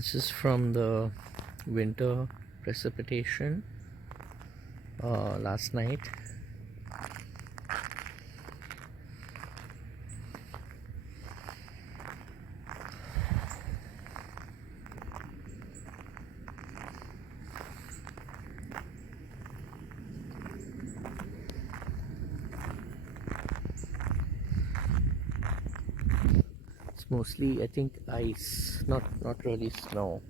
This is from the winter precipitation last night. It's mostly, I think, ice, not really snow.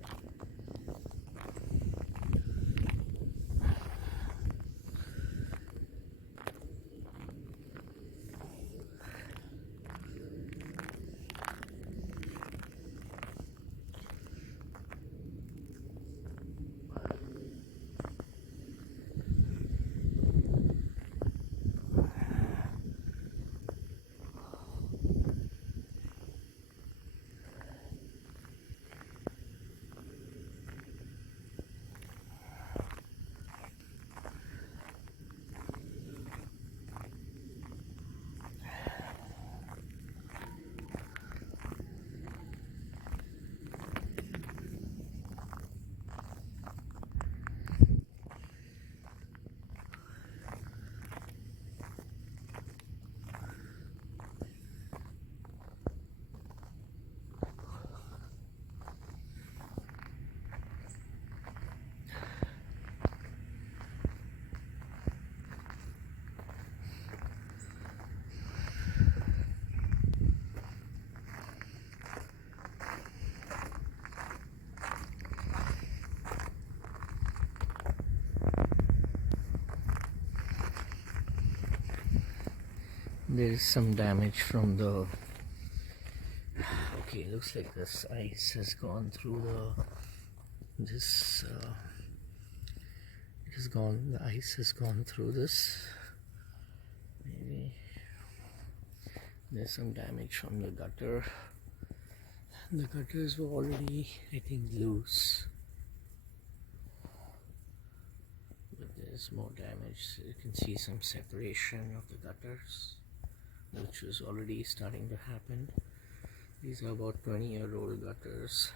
There is some damage from the. Okay, looks like this ice has gone through this. It has gone. The ice has gone through this. Maybe there's some damage from the gutter. The gutters were already, I think, loose. But there's more damage. So you can see some separation of the gutters, which was already starting to happen. These are about 20-year-old gutters.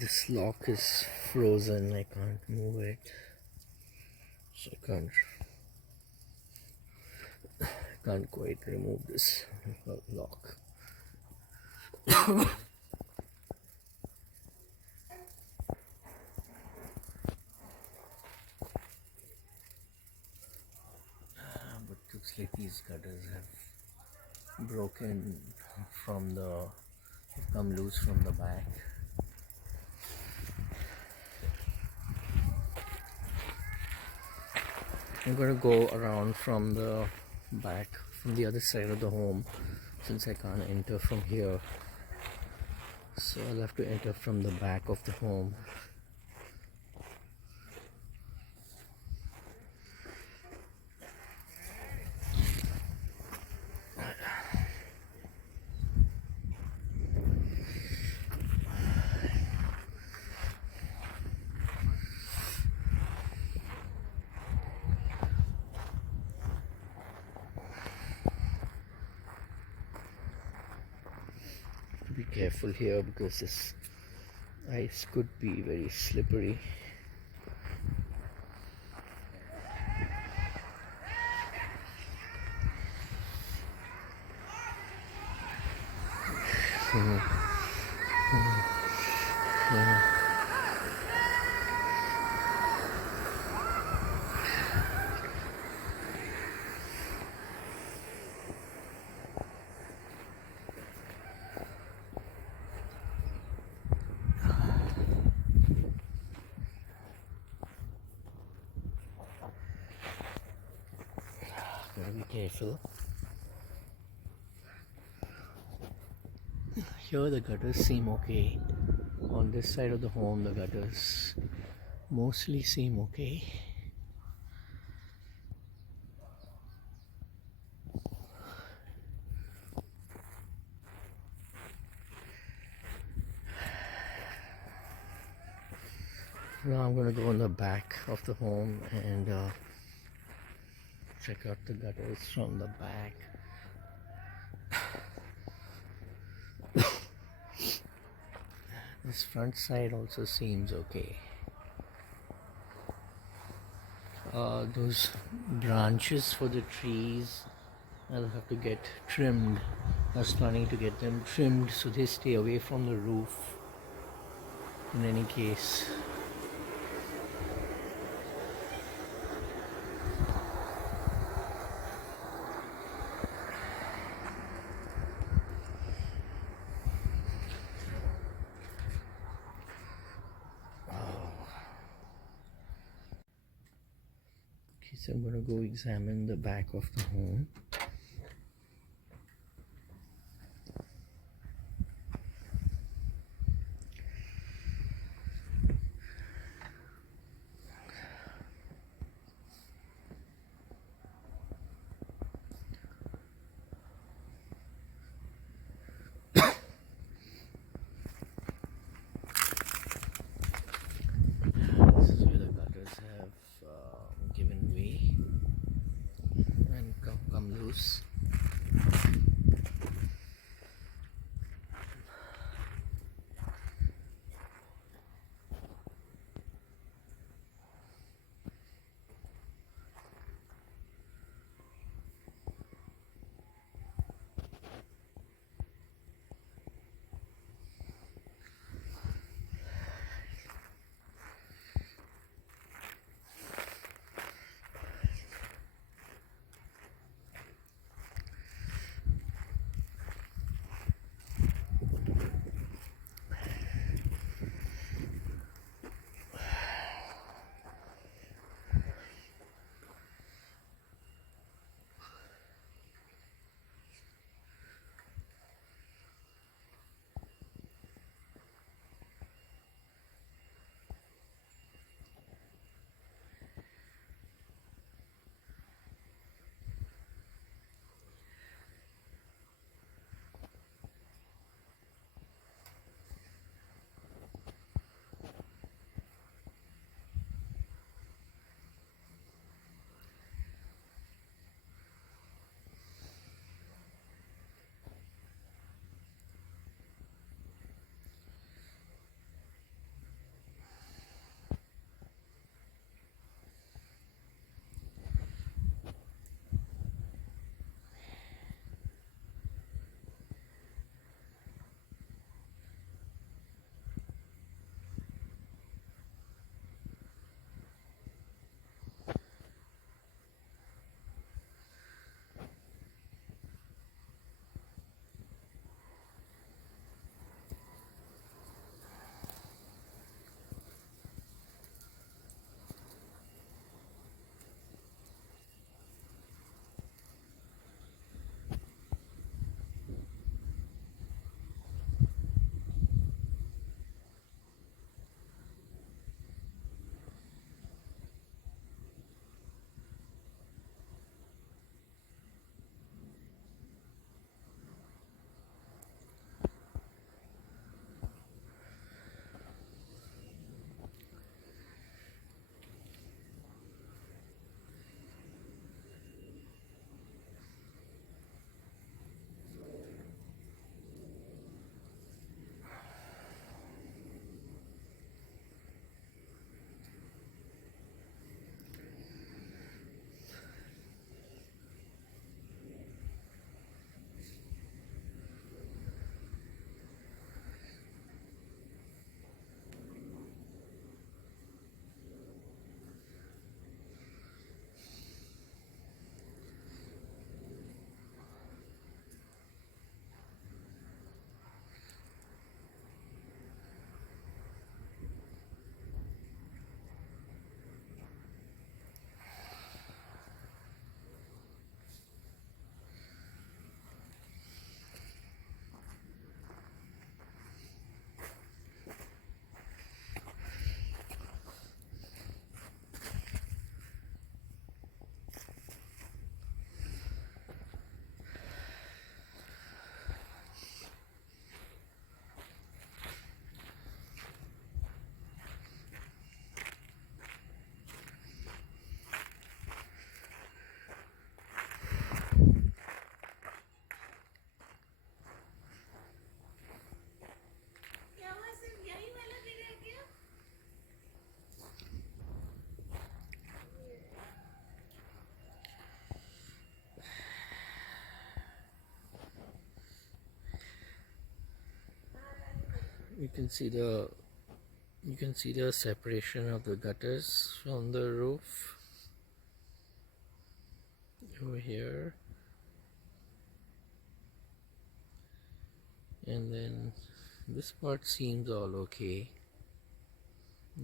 This lock is frozen. I can't move it, so I can't quite remove this lock. But looks like these gutters have broken from the, come loose from the back. I'm gonna go around from the back, from the other side of the home, since I can't enter from here. So I'll have to enter from the back of the home. Be careful here because this ice could be very slippery. Gotta be careful. Here the gutters seem okay. On this side of the home, the gutters mostly seem okay. Now I'm gonna go in the back of the home and check out the gutters from the back. This front side also seems okay. Those branches for the trees, I'll have to get trimmed. I was planning to get them trimmed so they stay away from the roof in any case. Okay, so I'm gonna go examine the back of the home. This is where the gutters have given way and come loose. you can see the separation of the gutters from the roof over here, and then this part seems all okay.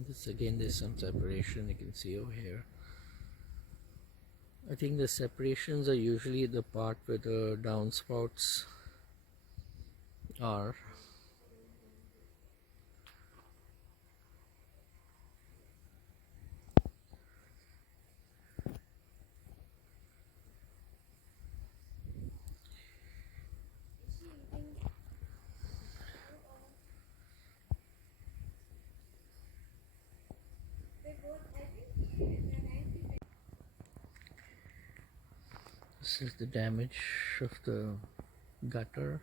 This again, there's some separation you can see over here. I think the separations are usually the part where the downspouts are. This is the damage of the gutter.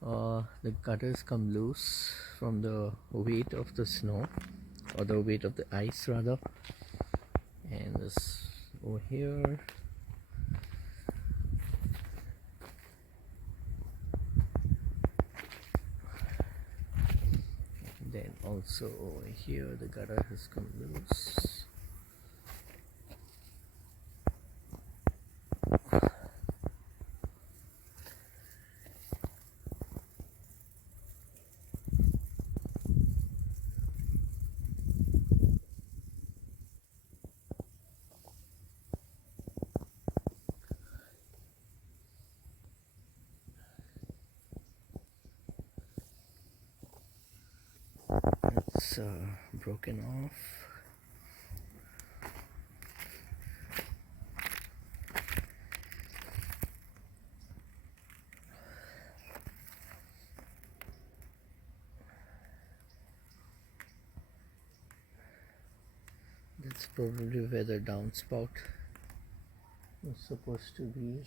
The gutters come loose from the weight of the snow, or the weight of the ice rather, and this over here. And then also over here the gutter has come loose. It's broken off. That's probably where the downspout was supposed to be.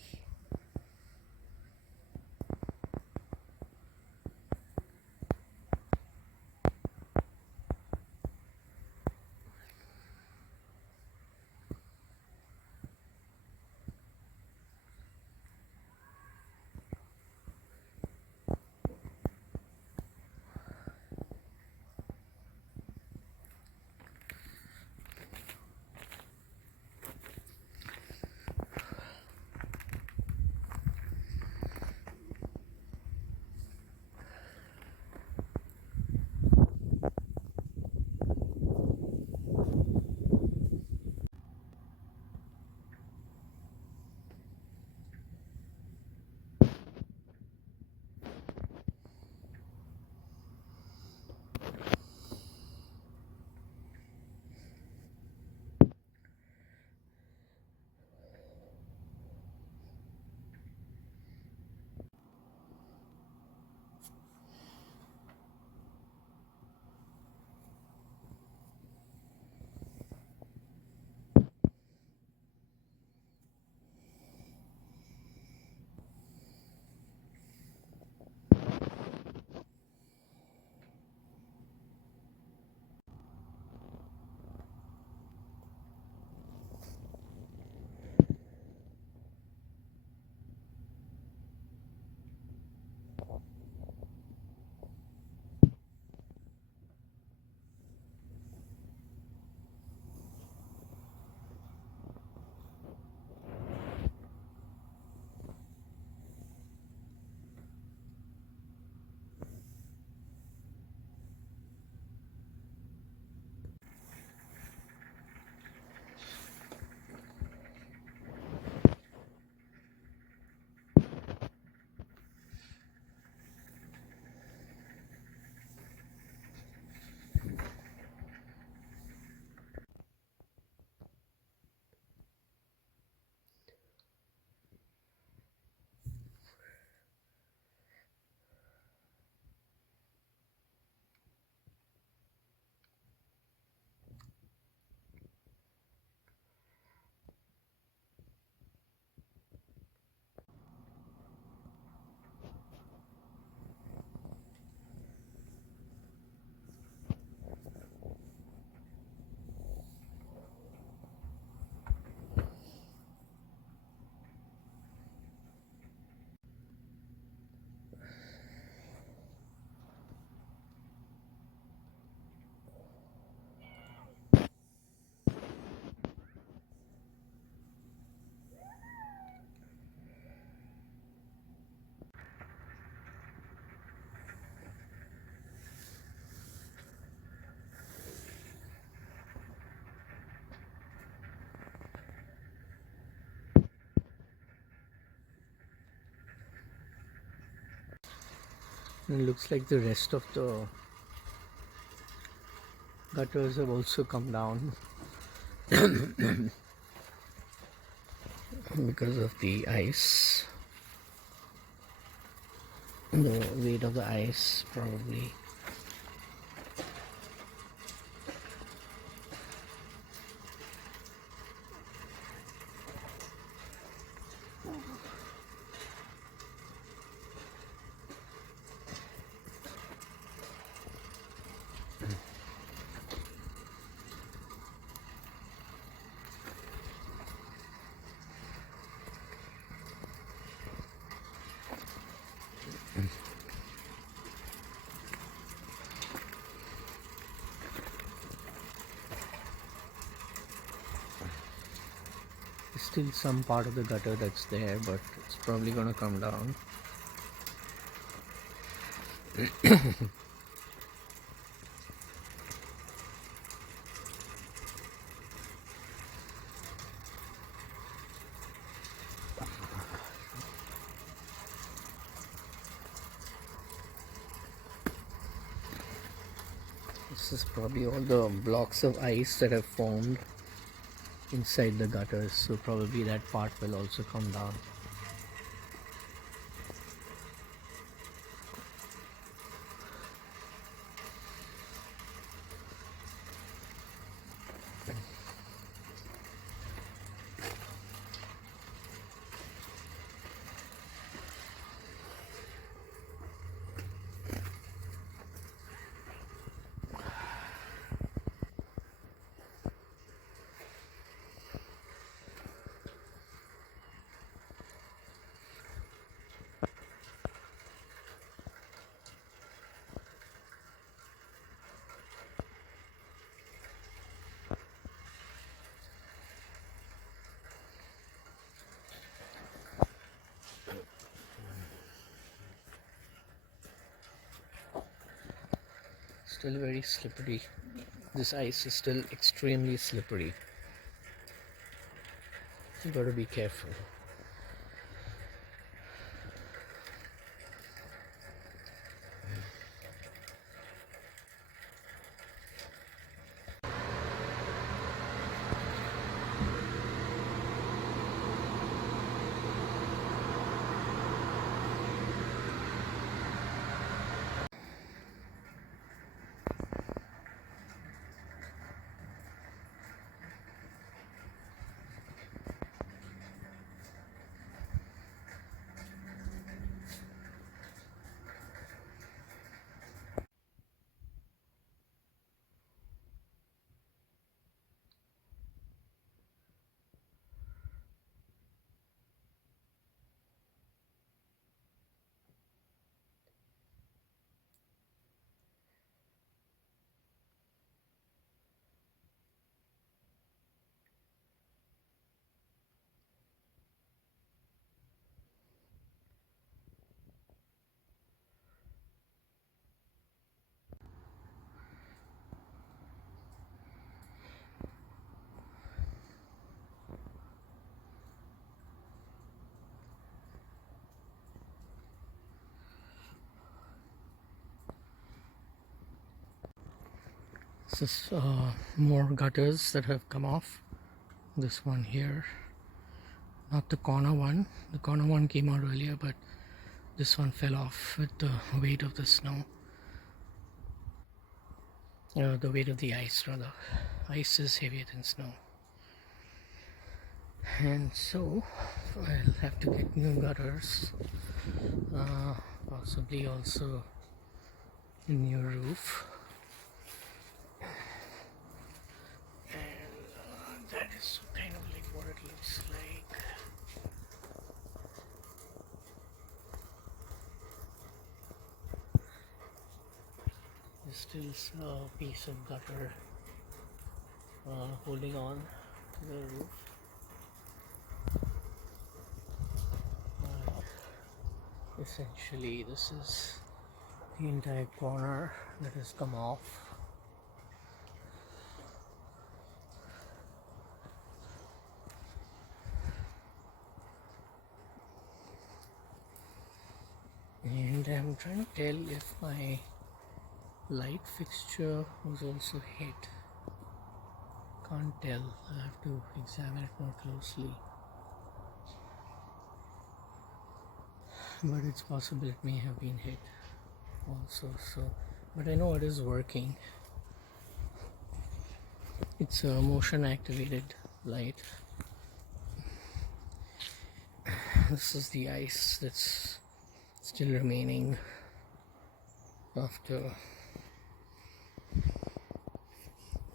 It looks like the rest of the gutters have also come down because of the ice. The weight of the ice probably. Still some part of the gutter that's there, but it's probably gonna come down. This is probably all the blocks of ice that have formed inside the gutters, so probably that part will also come down. Still very slippery. This ice is still extremely slippery. You gotta be careful. This is more gutters that have come off. This one here, not the corner one. The corner one came out earlier, but this one fell off with the weight of the snow. The weight of the ice, rather. Ice is heavier than snow. And so I'll have to get new gutters, possibly also a new roof. And that is kind of like what it looks like. There's still a piece of gutter holding on to the roof. Essentially, this is the entire corner that has come off. And I'm trying to tell if my light fixture was also hit. Can't tell. I have to examine it more closely. But it's possible it may have been hit also. So, but I know it is working. It's a motion activated light. This is the ice that's still remaining after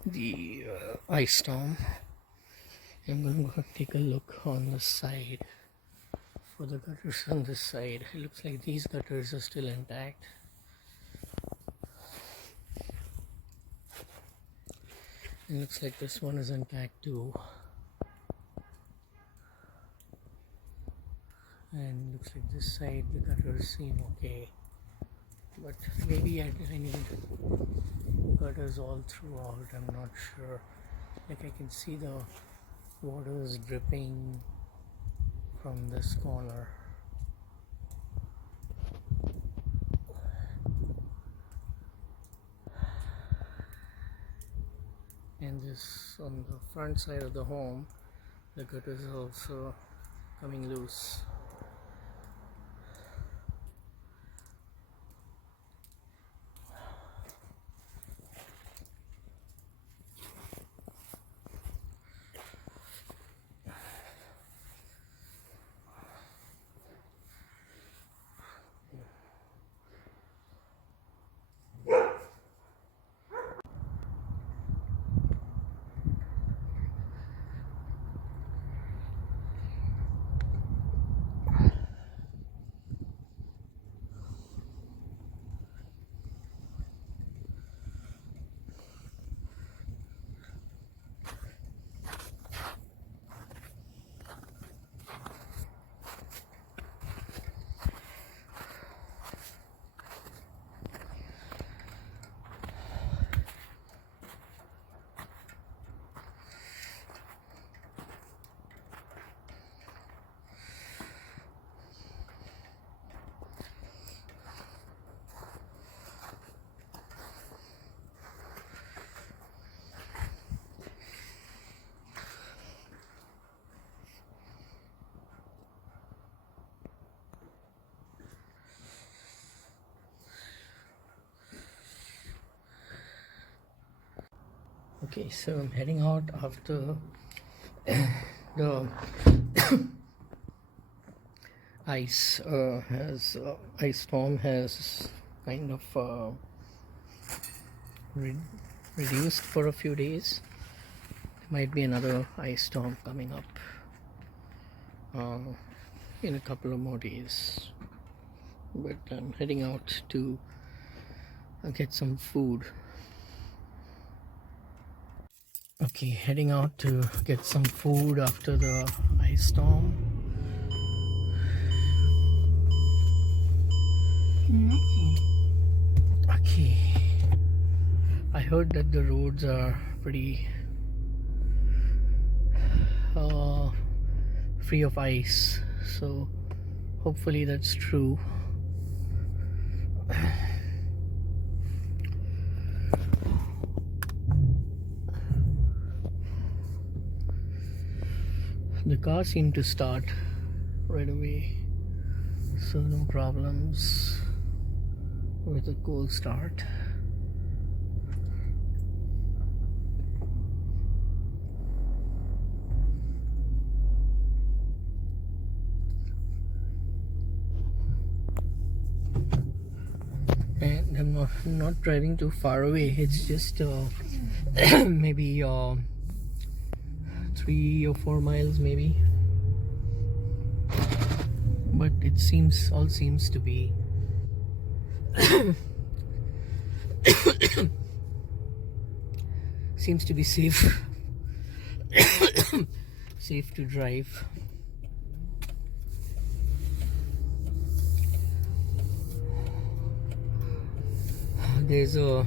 the ice storm. I'm going to go take a look on the side for the gutters on this side. It looks like these gutters are still intact. It looks like this one is intact too. And looks like this side the gutters seem okay. But maybe I need gutters all throughout. I'm not sure. Like I can see the water is dripping from this corner. And this on the front side of the home, the gutters are also coming loose. Okay, so I'm heading out after the ice storm has kind of reduced for a few days. There might be another ice storm coming up in a couple of more days. But I'm heading out to get some food. Okay, heading out to get some food after the ice storm. Okay, I heard that the roads are pretty free of ice, so hopefully that's true. The car seemed to start right away, so no problems with a cold start. And I'm not driving too far away. It's just maybe 3 or 4 miles maybe, but it all seems to be seems to be safe safe to drive. There's a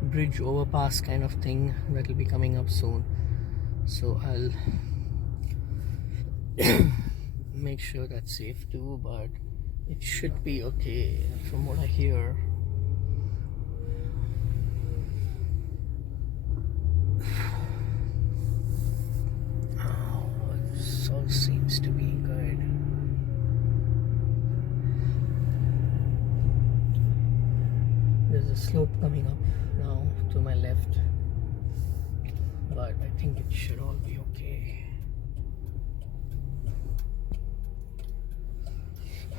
bridge overpass kind of thing that will be coming up soon, so I'll make sure that's safe too, but It should be okay from what I hear. Oh, this all seems to be good. There's a slope coming up now to my left, but I think it should all be okay.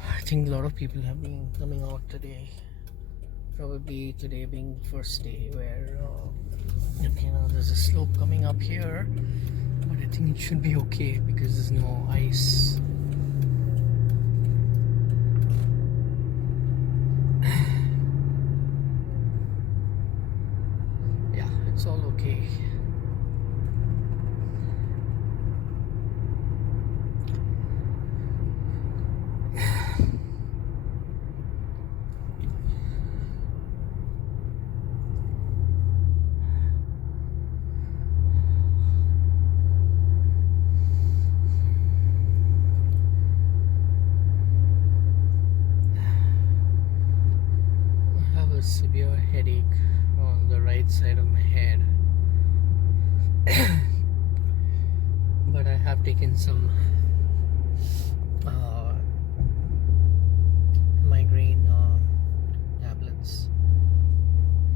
I think a lot of people have been coming out today. Probably today being the first day where okay, now there's a slope coming up here, but I think it should be okay because there's no ice. Yeah, it's all okay. I have a severe headache on the right side of my head. But I have taken some migraine tablets,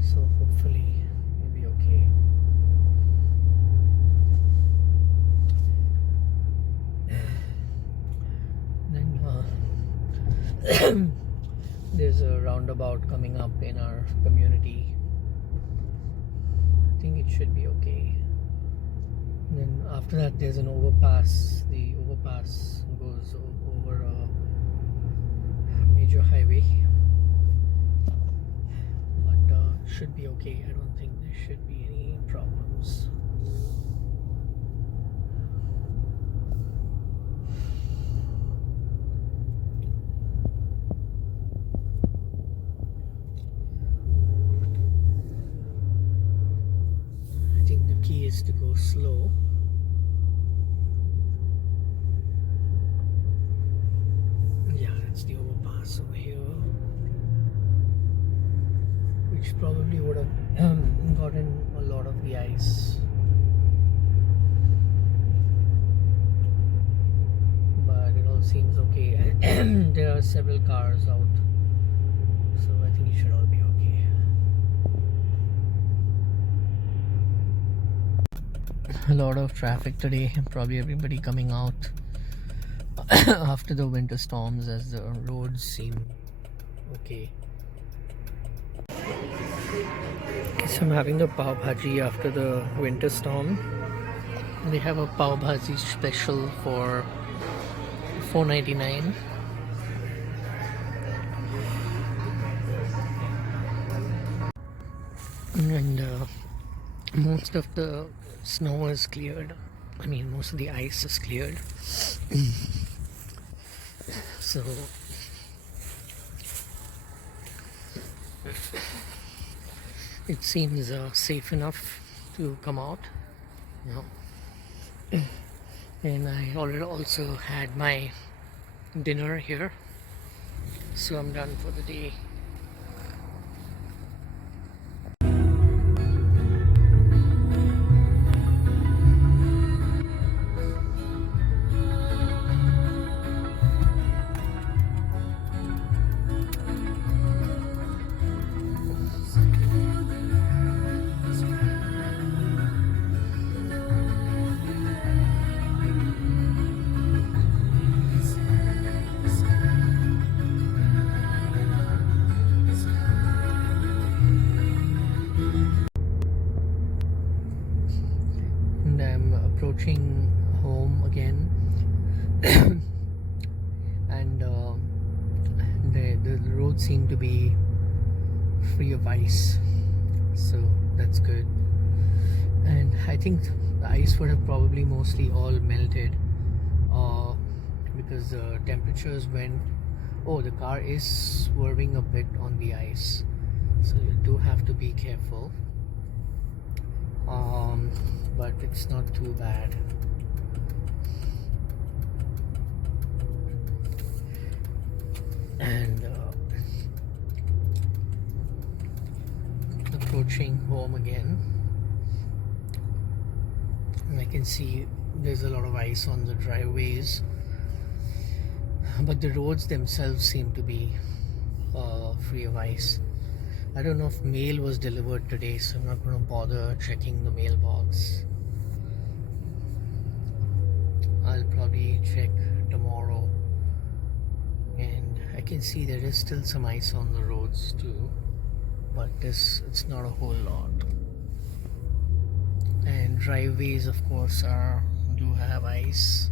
so hopefully it'll be okay. Then there's a roundabout coming up in our community. I think it should be okay. Then after that there's an overpass. The overpass goes over a major highway, but should be okay. I don't think there should be any problems. I think the key is to go slow. Yeah, that's the overpass over here, which probably would have gotten a lot of the ice, but it all seems okay. And there are several cars out, so I think it should all be okay. A lot of traffic today, probably everybody coming out after the winter storms, as the roads seem okay. So I'm having the pav bhaji after the winter storm. They have a pav bhaji special for $4.99. And most of the snow is cleared. I mean, most of the ice is cleared. So it seems safe enough to come out, you know. And I already also had my dinner here, so I'm done for the day. And I'm approaching home again. And the roads seem to be free of ice, so that's good. And I think the ice would have probably mostly all melted because the temperatures went. Oh, the car is swerving a bit on the ice, so you do have to be careful. But it's not too bad. and approaching home again. And I can see there's a lot of ice on the driveways, but the roads themselves seem to be free of ice. I don't know if mail was delivered today, so I'm not going to bother checking the mailbox. I'll probably check tomorrow. And I can see there is still some ice on the roads too, but it's not a whole lot. And driveways, of course, do have ice.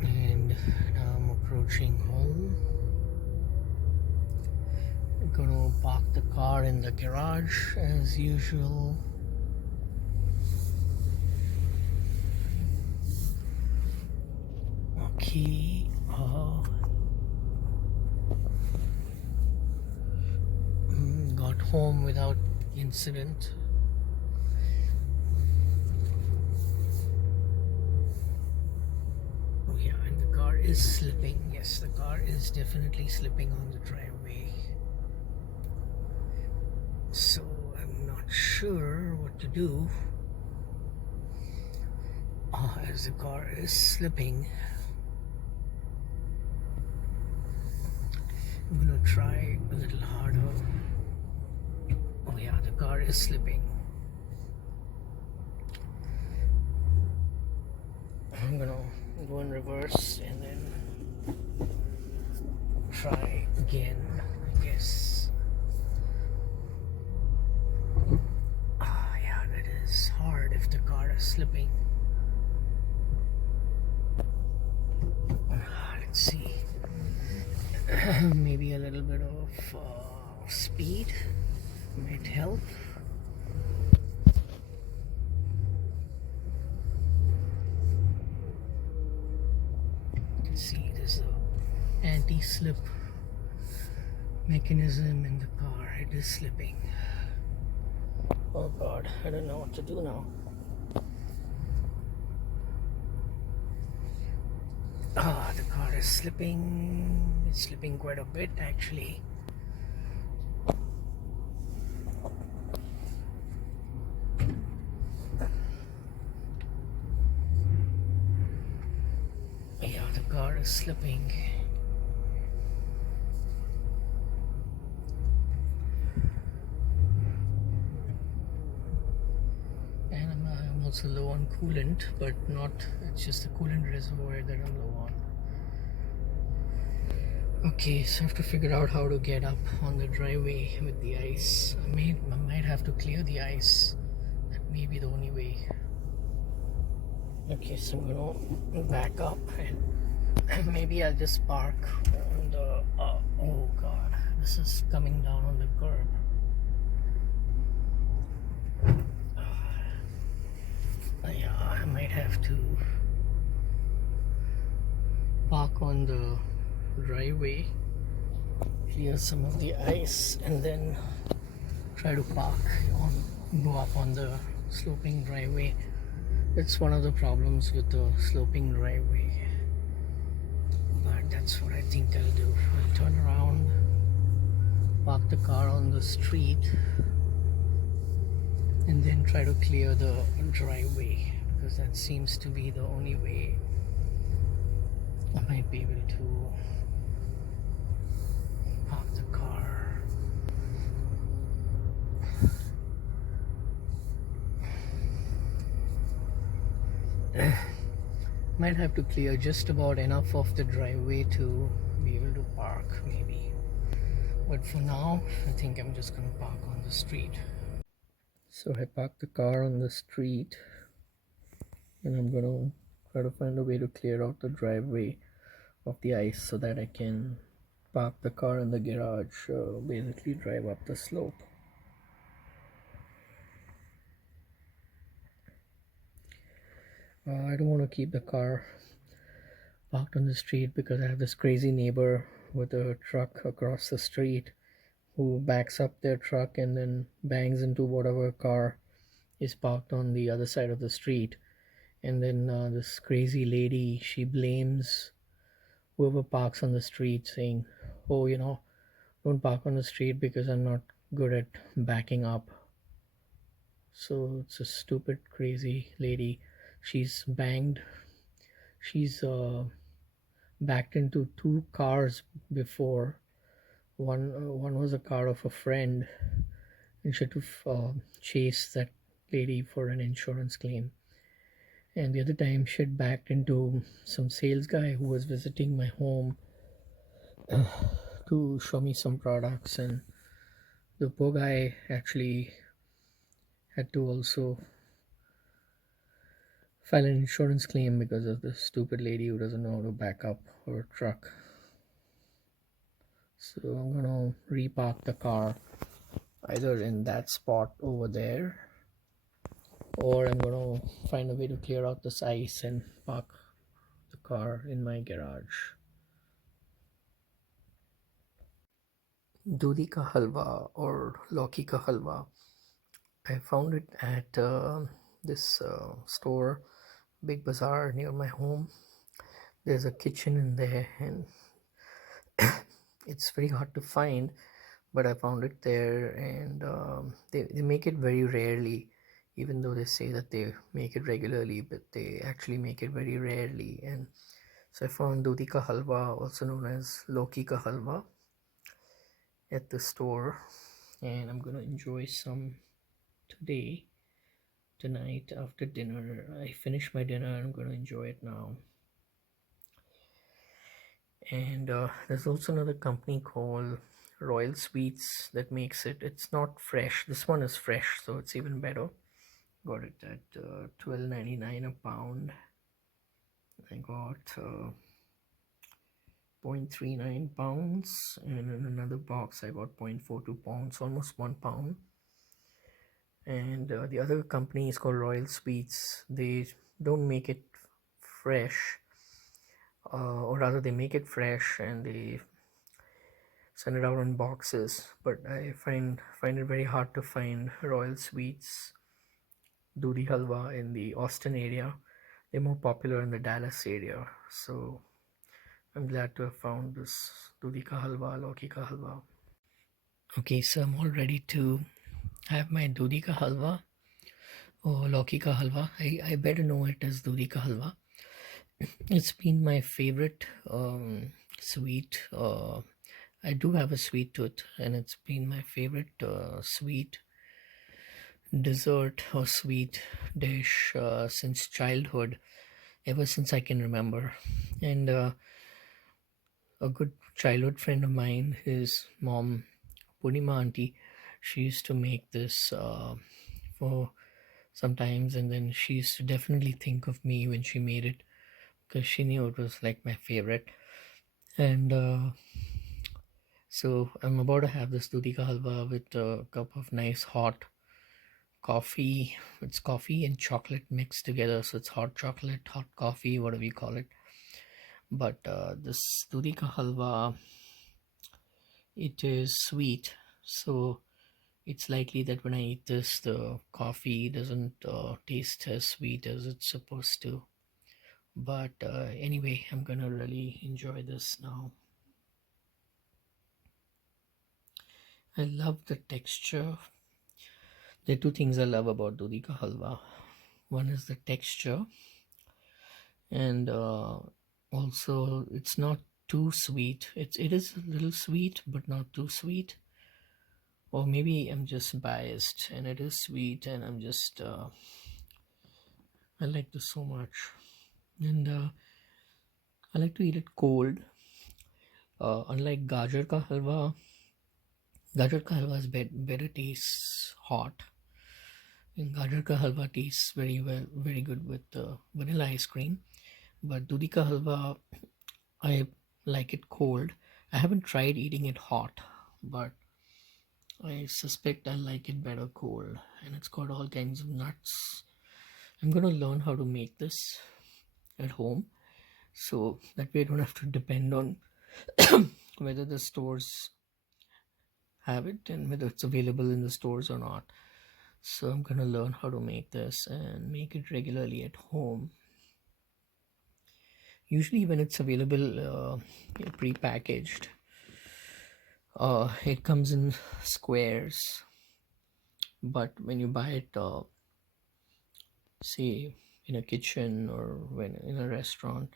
And now I'm approaching home. I'm gonna park the car in the garage as usual. Okay. Got home without incident. Oh yeah, and the car is slipping. Yes, the car is definitely slipping on the driveway. So I'm not sure what to do as the car is slipping. I'm gonna try a little harder. Oh yeah, the car is slipping. I'm gonna go in reverse and then try again, I guess. Yeah, that is hard if the car is slipping. Let's see. Maybe a little bit of speed might help. You can see there's a anti-slip mechanism in the car. It is slipping. Oh god, I don't know what to do now. The car is slipping. It's slipping quite a bit actually. Yeah, the car is slipping. And I'm also low on coolant, but not, it's just the coolant reservoir that I'm low on. Okay, so I have to figure out how to get up on the driveway with the ice. I might have to clear the ice. That may be the only way. Okay, so I'm gonna back up and maybe I'll just park on the. Oh god, this is coming down on the curb. Yeah, I might have to park on the driveway, clear some of the ice, and then try to go up on the sloping driveway. It's one of the problems with the sloping driveway, but that's what I think I'll do. I'll turn around, park the car on the street, and then try to clear the driveway, because that seems to be the only way I might be able to park the car. Might have to clear just about enough of the driveway to be able to park, maybe. But for now, I think I'm just gonna park on the street. So I parked the car on the street, and I'm gonna try to find a way to clear out the driveway of the ice so that I can park the car in the garage, basically drive up the slope. I don't want to keep the car parked on the street because I have this crazy neighbor with a truck across the street who backs up their truck and then bangs into whatever car is parked on the other side of the street. And then this crazy lady, she blames whoever parks on the street saying, oh, don't park on the street because I'm not good at backing up. So it's a stupid, crazy lady. She's banged. She's backed into two cars before. One was a car of a friend, and she had to chase that lady for an insurance claim. And the other time, she had backed into some sales guy who was visiting my home to show me some products, and the poor guy actually had to also file an insurance claim because of this stupid lady who doesn't know how to back up her truck. So I'm gonna repark the car either in that spot over there, or I'm gonna find a way to clear out this ice and park the car in my garage. Dudi ka halwa or Lauki ka halwa. I found it at this store, Big Bazaar near my home. There's a kitchen in there, and it's very hard to find, but I found it there, and they make it very rarely, even though they say that they make it regularly, but they actually make it very rarely. And so I found Dudi ka halwa, also known as Lauki ka halwa, at the store, and I'm gonna enjoy some today, tonight after dinner. I finished my dinner, I'm gonna enjoy it now. And there's also another company called Royal Sweets that makes it. It's not fresh. This one is fresh, so it's even better. Got it at $12.99 a pound. I got 0.39 pounds, and in another box I got 0.42 pounds, almost 1 pound. And the other company is called Royal Sweets. They don't make it fresh, or rather they make it fresh and they send it out in boxes, but I find it very hard to find Royal Sweets Dudi Halwa in the Austin area. They're more popular in the Dallas area, so I'm glad to have found this Dudi ka halwa, Lauki ka halwa. Okay, so I'm all ready to have my Dudi ka halwa or Lauki ka halwa. I better know it as Dudi ka halwa. It's been my favorite sweet. I do have a sweet tooth, and it's been my favorite sweet dessert or sweet dish since childhood, ever since I can remember. And a good childhood friend of mine, his mom, Purnima auntie, she used to make this for sometimes, and then she used to definitely think of me when she made it because she knew it was like my favorite. And so I'm about to have this dudi ka halwa with a cup of nice hot coffee. It's coffee and chocolate mixed together, so it's hot chocolate, hot coffee, whatever you call it. But this dudi ka halwa, it is sweet, so it's likely that when I eat this, the coffee doesn't taste as sweet as it's supposed to. But anyway, I'm gonna really enjoy this now. I love the texture. There are two things I love about dudi ka halwa. One is the texture, and also it's not too sweet. It is a little sweet, but not too sweet. Or maybe I'm just biased, and it is sweet, and I'm just I like this so much, and I like to eat it cold. Unlike gajar ka halwa is better tastes hot. And gajar ka halwa tastes very well, very good with vanilla ice cream. But dudi ka halwa, I like it cold. I haven't tried eating it hot, but I suspect I like it better cold. And it's got all kinds of nuts. I'm gonna learn how to make this at home, so that way I don't have to depend on whether the stores have it and whether it's available in the stores or not. So I'm gonna learn how to make this and make it regularly at home. Usually when it's available pre-packaged, it comes in squares, but when you buy it say in a kitchen or when in a restaurant,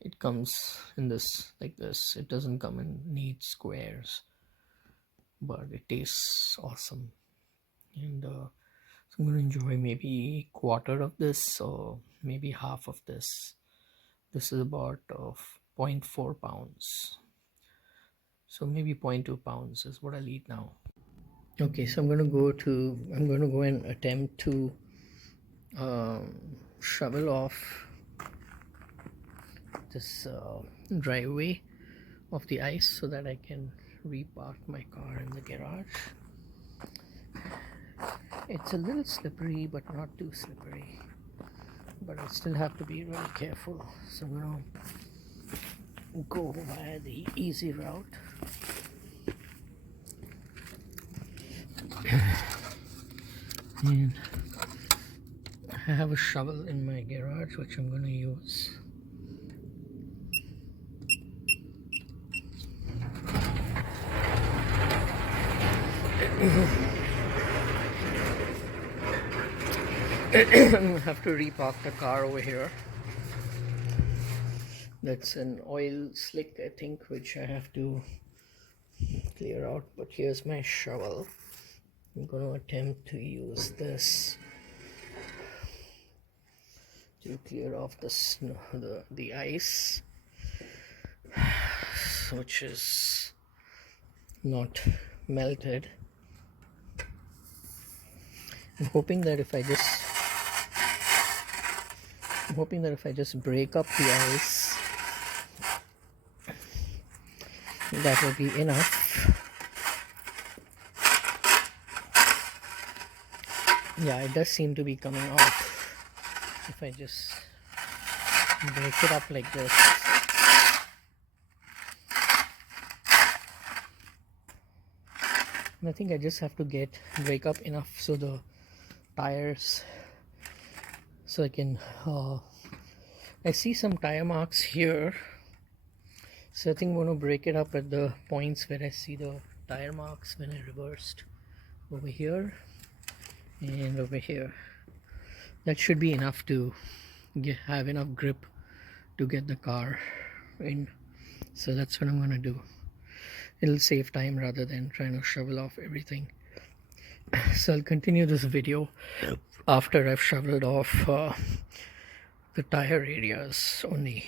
it comes in this like this. It doesn't come in neat squares, but it tastes awesome. And so I'm going to enjoy maybe quarter of this or maybe half of this. This is about 0.4 pounds, so maybe 0.2 pounds is what I'll eat now. Okay, so I'm going to go and attempt to shovel off this driveway of the ice so that I can repark my car in the garage. It's a little slippery, but not too slippery, but I still have to be really careful. So I'm gonna go via the easy route. And I have a shovel in my garage which I'm gonna use. I'm gonna have to repark the car over here. That's an oil slick, I think, which I have to clear out. But here's my shovel. I'm going to attempt to use this to clear off the snow, the ice, which is not melted. I'm hoping that if I just break up the ice, that will be enough. Yeah, it does seem to be coming off if I just break it up like this. And I think I just have to break up enough so the tires, so I can I see some tire marks here, so I think I'm going to break it up at the points where I see the tire marks when I reversed, over here and over here. That should be enough to have enough grip to get the car in. So that's what I'm going to do. It'll save time rather than trying to shovel off everything. So I'll continue this video after I've shoveled off the tire areas only.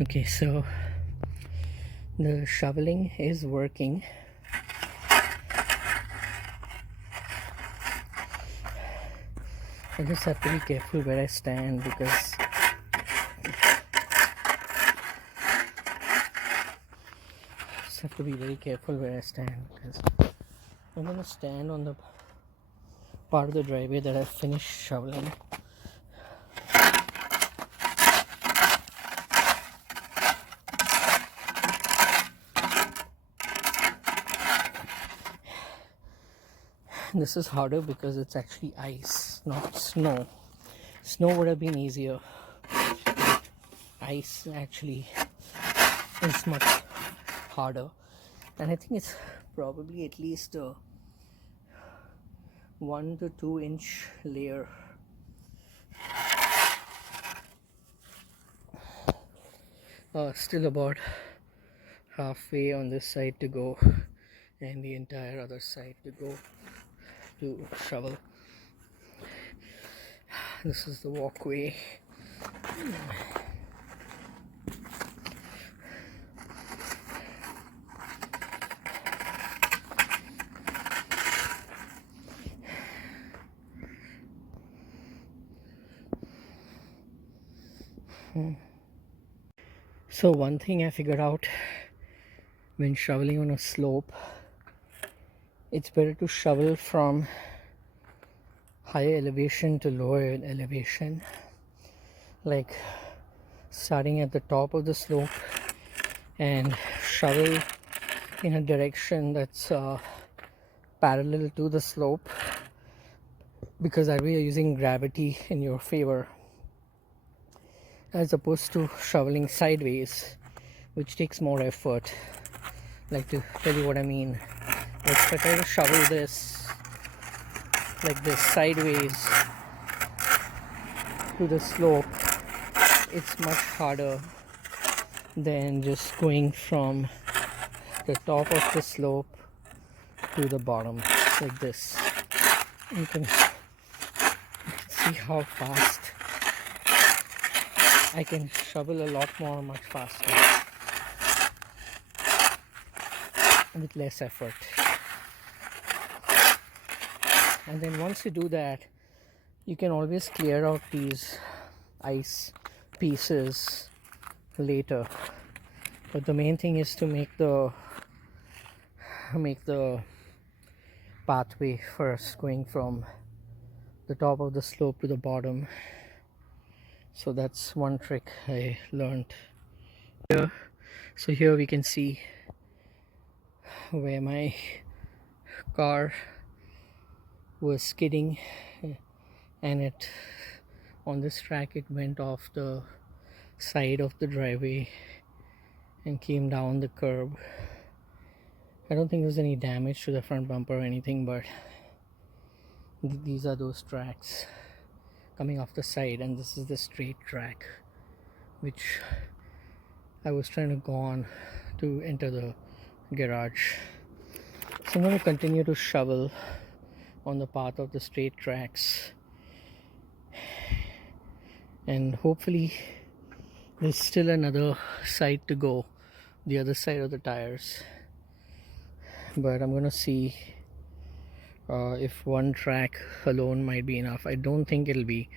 Okay, so the shoveling is working. I just have to be careful where I stand because have to be very careful where I stand, because I'm going to stand on the part of the driveway that I finished shoveling. This is harder because it's actually ice, not snow. Snow would have been easier. Ice actually is much harder, and I think it's probably at least a 1 to 2 inch layer. Still about halfway on this side to go, and the entire other side to go to shovel. This is the walkway. So one thing I figured out when shoveling on a slope, it's better to shovel from higher elevation to lower elevation, like starting at the top of the slope and shovel in a direction that's parallel to the slope, because that way you're using gravity in your favor as opposed to shoveling sideways, which takes more effort. Like, to tell you what I mean, if I try to shovel this like this sideways to the slope, it's much harder than just going from the top of the slope to the bottom like this. You can see how fast I can shovel a lot more, much faster, with less effort. And then once you do that, you can always clear out these ice pieces later. But the main thing is to make the pathway first, going from the top of the slope to the bottom. So that's one trick I learned here. So here we can see where my car was skidding, and it on this track it went off the side of the driveway and came down the curb. I don't think there's any damage to the front bumper or anything, but these are those tracks coming off the side, and this is the straight track which I was trying to go on to enter the garage. So I'm going to continue to shovel on the path of the straight tracks, and hopefully there's still another side to go, the other side of the tires. But I'm gonna see if one track alone might be enough. I don't think it'll be,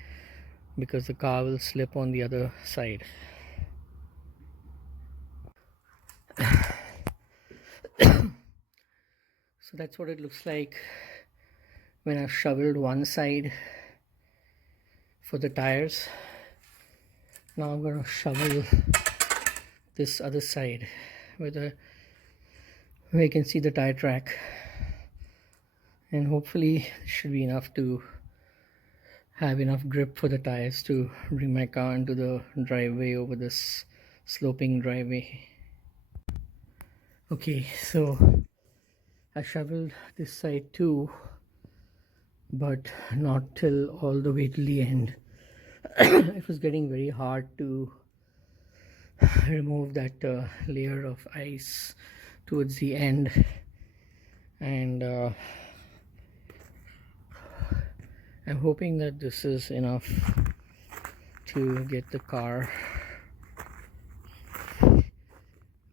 because the car will slip on the other side. So that's what it looks like when I've shoveled one side for the tires. Now I'm going to shovel this other side where you can see the tire track, and hopefully it should be enough to have enough grip for the tires to bring my car into the driveway over this sloping driveway. Okay, so I shoveled this side too, but not till all the way to the end. It was getting very hard to remove that layer of ice towards the end, and I'm hoping that this is enough to get the car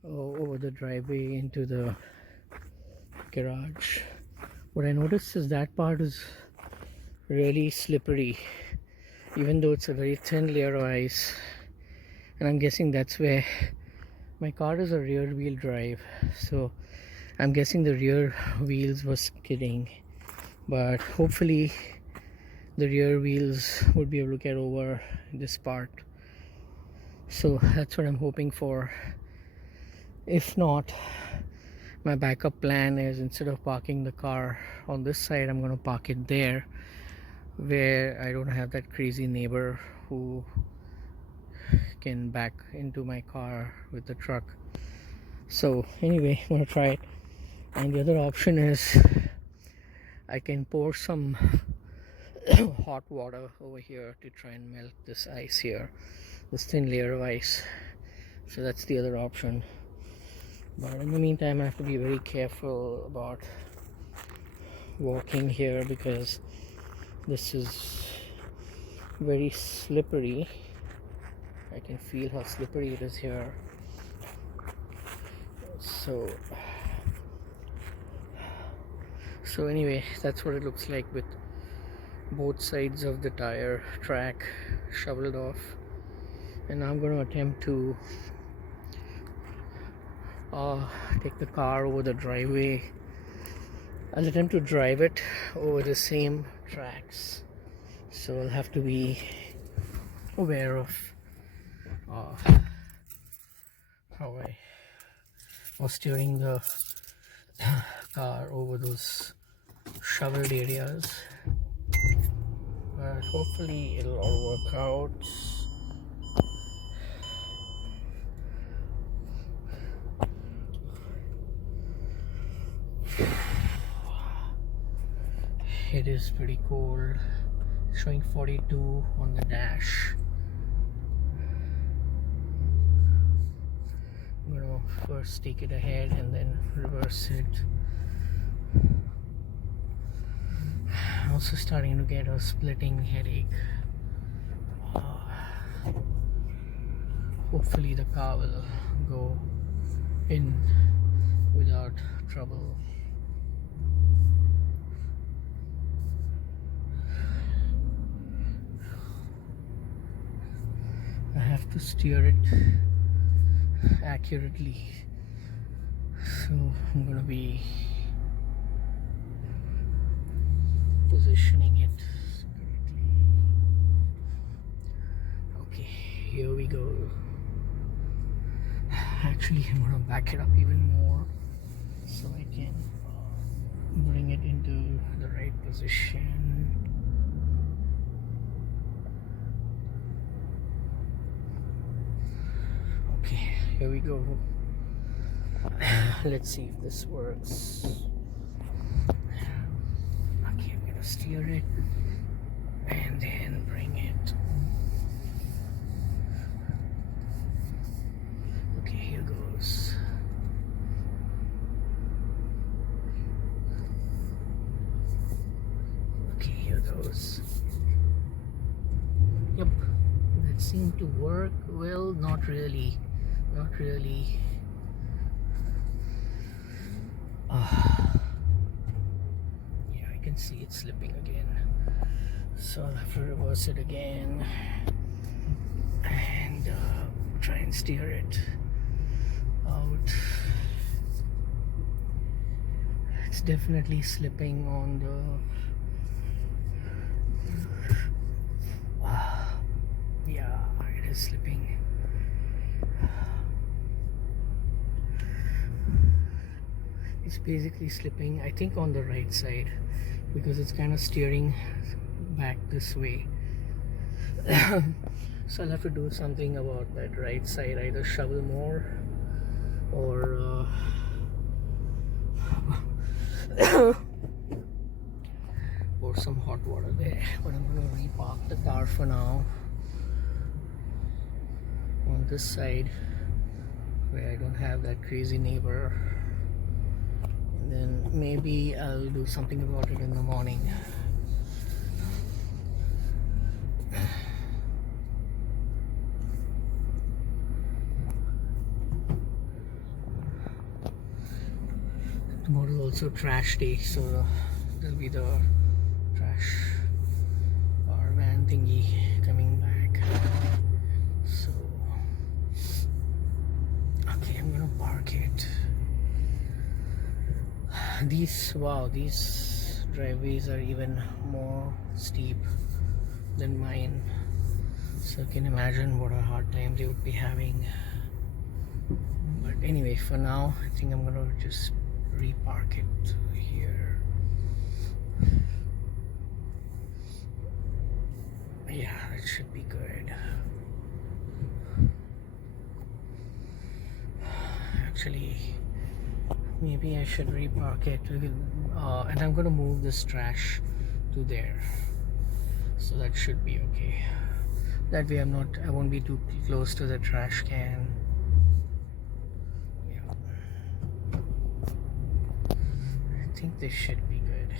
over the driveway into the garage. What I noticed is that part is really slippery, even though it's a very thin layer of ice, and I'm guessing that's where my car is a rear wheel drive, so I'm guessing the rear wheels were skidding, but hopefully the rear wheels would be able to get over this part. So that's what I'm hoping for. If not, my backup plan is, instead of parking the car on this side, I'm going to park it there, where I don't have that crazy neighbor who can back into my car with the truck. So anyway, I'm going to try it. And the other option is I can pour some hot water over here to try and melt this ice here, this thin layer of ice. So that's the other option. But in the meantime, I have to be very careful about walking here, because this is very slippery. I can feel how slippery it is here. So anyway, that's what it looks like with both sides of the tire track shoveled off. And now I'm going to attempt to take the car over the driveway. I'll attempt to drive it over the same tracks, so I'll have to be aware of how I was steering the car over those shoveled areas, but hopefully it'll all work out. It is pretty cold, showing 42 on the dash. I'm gonna first take it ahead and then reverse it. I'm also starting to get a splitting headache. Hopefully the car will go in without trouble. I have to steer it accurately, so I'm gonna be positioning it correctly. Okay, here we go. Actually, I'm gonna back it up even more so I can bring it into the right position. Okay, here we go. Let's see if this works. Okay, I'm gonna steer it and then bring it. Okay, here goes. Okay, here goes. Yep, that seemed to work. Well, not really. Not really. Yeah, I can see it slipping again. So I'll have to reverse it again and try and steer it out. It's definitely slipping on the yeah, it is slipping. It's basically slipping, I think, on the right side because it's kind of steering back this way. So I'll have to do something about that right side, either shovel more or or some hot water there. But I'm going to repark the car for now on this side where I don't have that crazy neighbor. And then maybe I'll do something about it in the morning. Tomorrow is also trash day, so there'll be the trash or van thingy coming back. So okay, I'm gonna park it. These driveways are even more steep than mine, so I can imagine what a hard time they would be having. But anyway, for now I think I'm gonna just repark it here. Yeah, it should be good. Actually, maybe I should repark it, and I'm gonna move this trash to there, so that should be okay. That way I won't be too close to the trash can. Yeah, I think this should be good.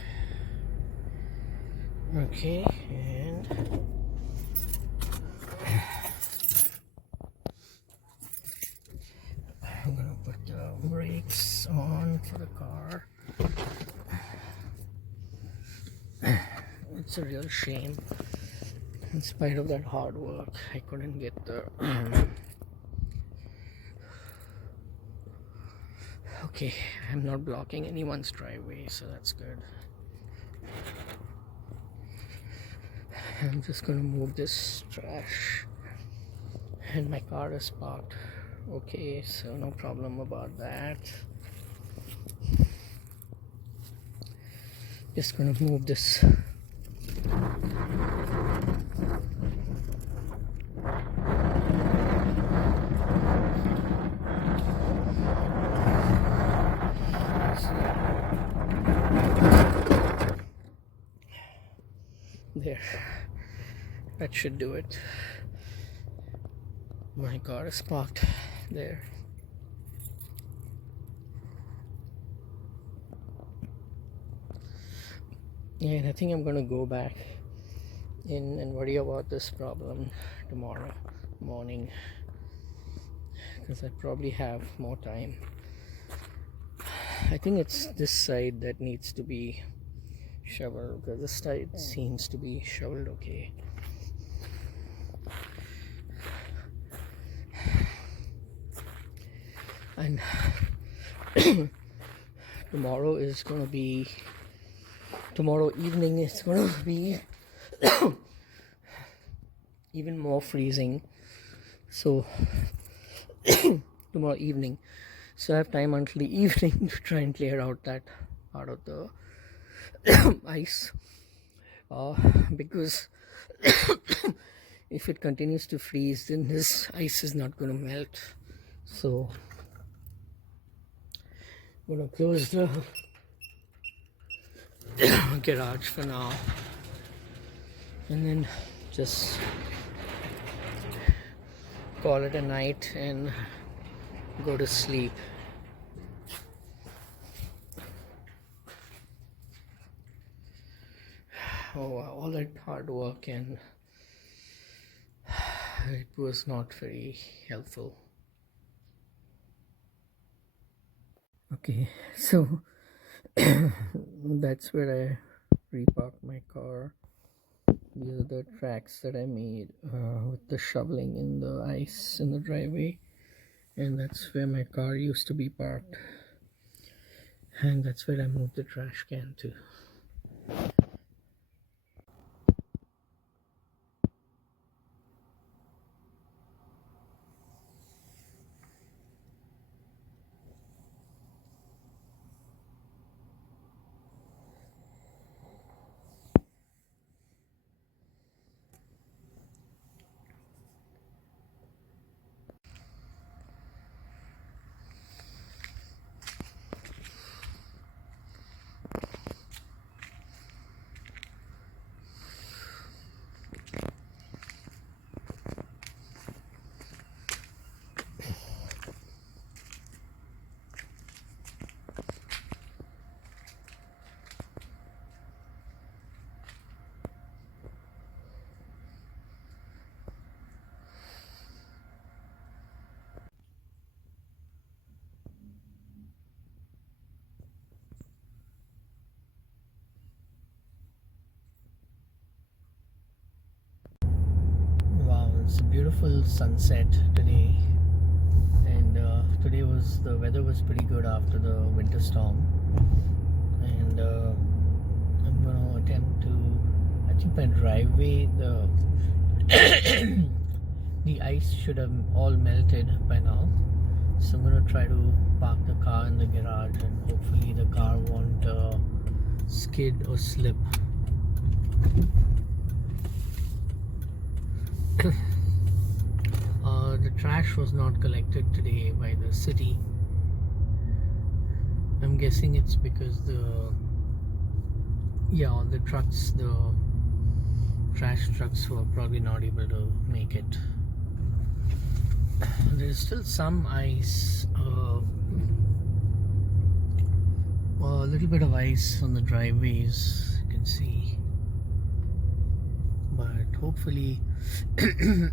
Okay, and I'm gonna put the brakes on for the car. It's a real shame. In spite of that hard work, I couldn't get the okay, I'm not blocking anyone's driveway, so that's good. I'm just gonna move this trash, and my car is parked. Okay, so no problem about that. Just gonna move this. There, that should do it. My car is parked there. And I think I'm gonna go back in and worry about this problem tomorrow morning, because I probably have more time. I think it's this side that needs to be shoveled, because this side seems to be shoveled okay. And tomorrow evening is gonna be even more freezing, so tomorrow evening, so I have time until the evening to try and clear out that part of the ice, because if it continues to freeze, then this ice is not going to melt. So I'm going to close the garage for now, and then just call it a night and go to sleep. Oh wow, all that hard work, and it was not very helpful. Okay, so that's where I reparked my car. These are the tracks that I made with the shoveling in the ice in the driveway, and that's where my car used to be parked, and that's where I moved the trash can to. Wow, it's a beautiful sunset today, and today the weather was pretty good after the winter storm, and I'm going to attempt to, I think my driveway, the ice should have all melted by now, so I'm going to try to park the car in the garage, and hopefully the car won't skid or slip. The trash was not collected today by the city. I'm guessing it's because the trucks, the trash trucks were probably not able to make it. There's still some ice, a little bit of ice on the driveways, you can see, but hopefully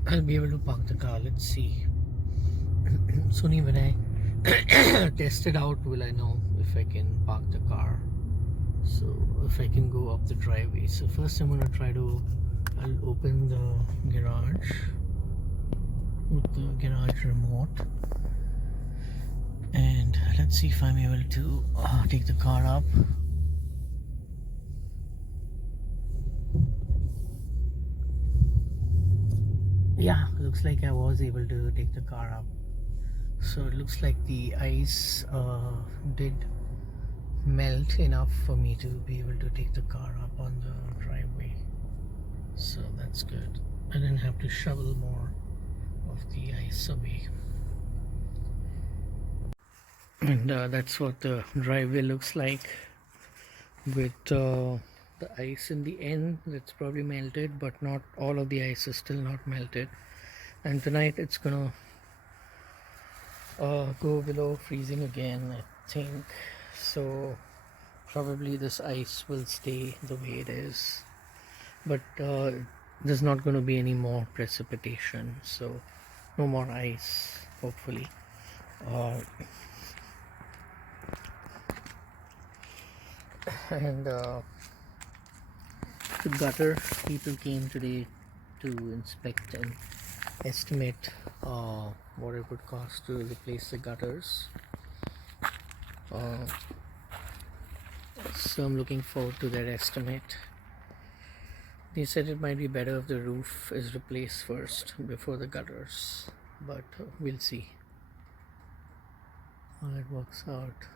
I'll be able to park the car. Let's see. Soon when I test it out, will I know if I can park the car, so if I can go up the driveway. So first I'll open the garage with the garage remote, and let's see if I'm able to take the car up. Yeah, looks like I was able to take the car up. So it looks like the ice did melt enough for me to be able to take the car up on the driveway. So that's good. I didn't have to shovel more of the ice away. And that's what the driveway looks like, with the ice in the end that's probably melted, but not all of the ice is still not melted. And tonight it's gonna go below freezing again, I think. So probably this ice will stay the way it is, but there's not going to be any more precipitation, so no more ice, hopefully. And the gutter people came today to inspect and estimate what it would cost to replace the gutters. So I'm looking forward to their estimate. They said it might be better if the roof is replaced first before the gutters, but we'll see how it works out.